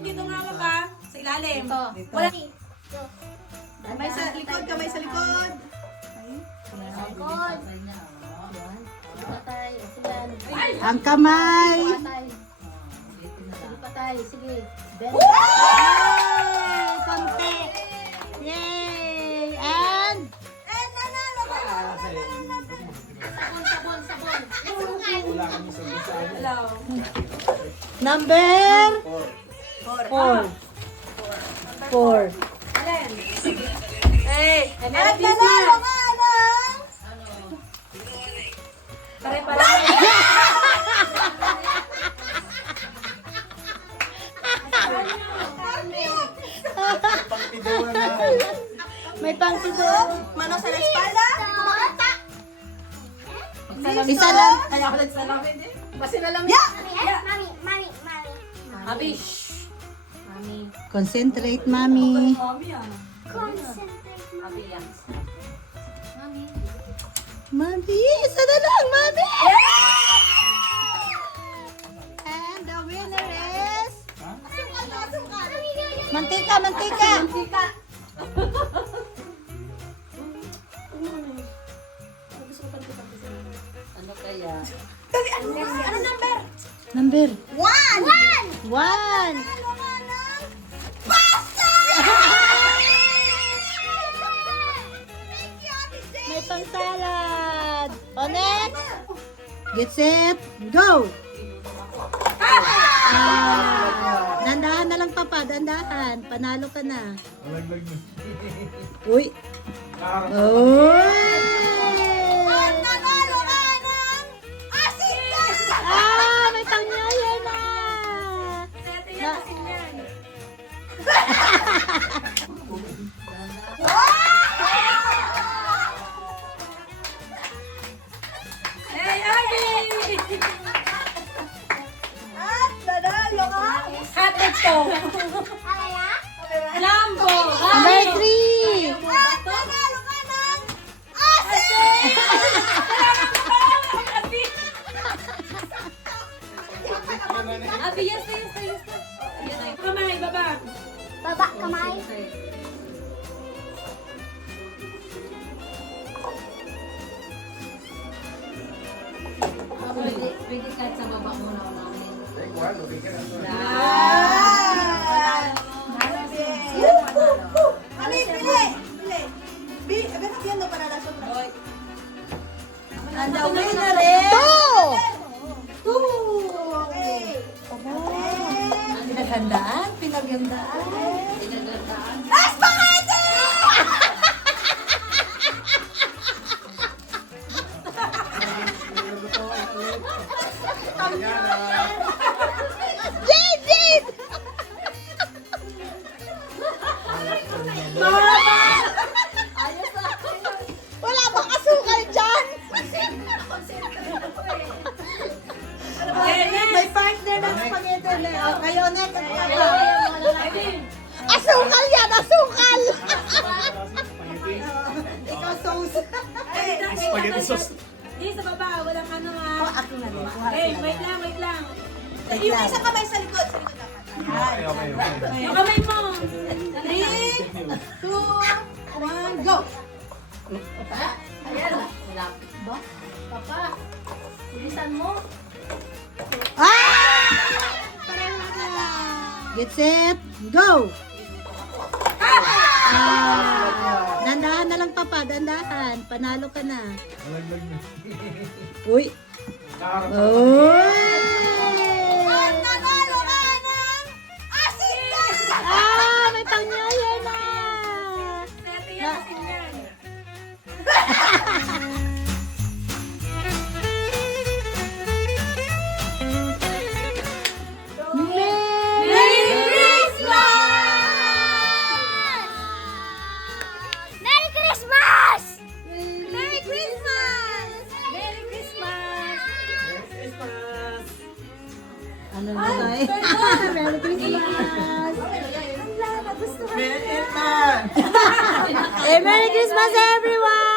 dito nga ka. Sa ilalim. Ito. Wala. Kamay sa likod, kamay sa likod. Likod. Patay. Yan. Ang kamay. Patay. Sige, patay. Sige. Ben. Yay! Konti. Yay! And? Hello. Number? 4. 4. Alin? Hey, Merry Christmas! Pare-pare. May pangpido. Mano sa espalda? Isa lang. Kaya ako nagsalamin eh. Kasi na lang. Mami. Abish. Mami. Concentrate, mami. Mami ah. Abi yan. Mami. Mami, isa na lang, mami. And the winner is? Mantika, mantika. Tika. Ano kaya? Dali, ano number? Number? 1! 1. May pang salad. O, next. Get set. Go. Dandahan na lang, papa. Dandahan. Panalo ka na. Uy. Uy. May pangyaya na. Sete yan kasi yan. Hey, Abby! At dadalo ka? Hotdog to. Lambo. Number 3. At dadalo ka ng asin! Abi, yes na. Ayan na. Kamay, baba. Baba, kamay. Pwede kahit sa baba muna namin. And the winner is... 2. Pinaghandaan, pinaghandaan. Pinagandaan. Wala bang asukal dyan? May partner ng spaghetti na. Oh, kayo, next. Asukal yan, asukal! Ikaw, sauce. Spaghetti sauce. Di, sa baba, walang ano ha. Ako na rin. Hey, wait lang. Yung isang kamay sa likod. Yung kamay mo. 3, 2, 1, go! Ayan. Wala. Ba? Papa. Bilisan mo. Pareho na. Get set, go! Dandahan na lang, papa. Dandahan. Panalo ka na. Uy. Uy. Nanalo ka ng asin na! May pangyaya na. Sete yan kasi yan. Merry Merry Christmas! Merry Christmas! Merry Christmas! Ano na tayo? Merry Christmas! Merry Christmas, everyone!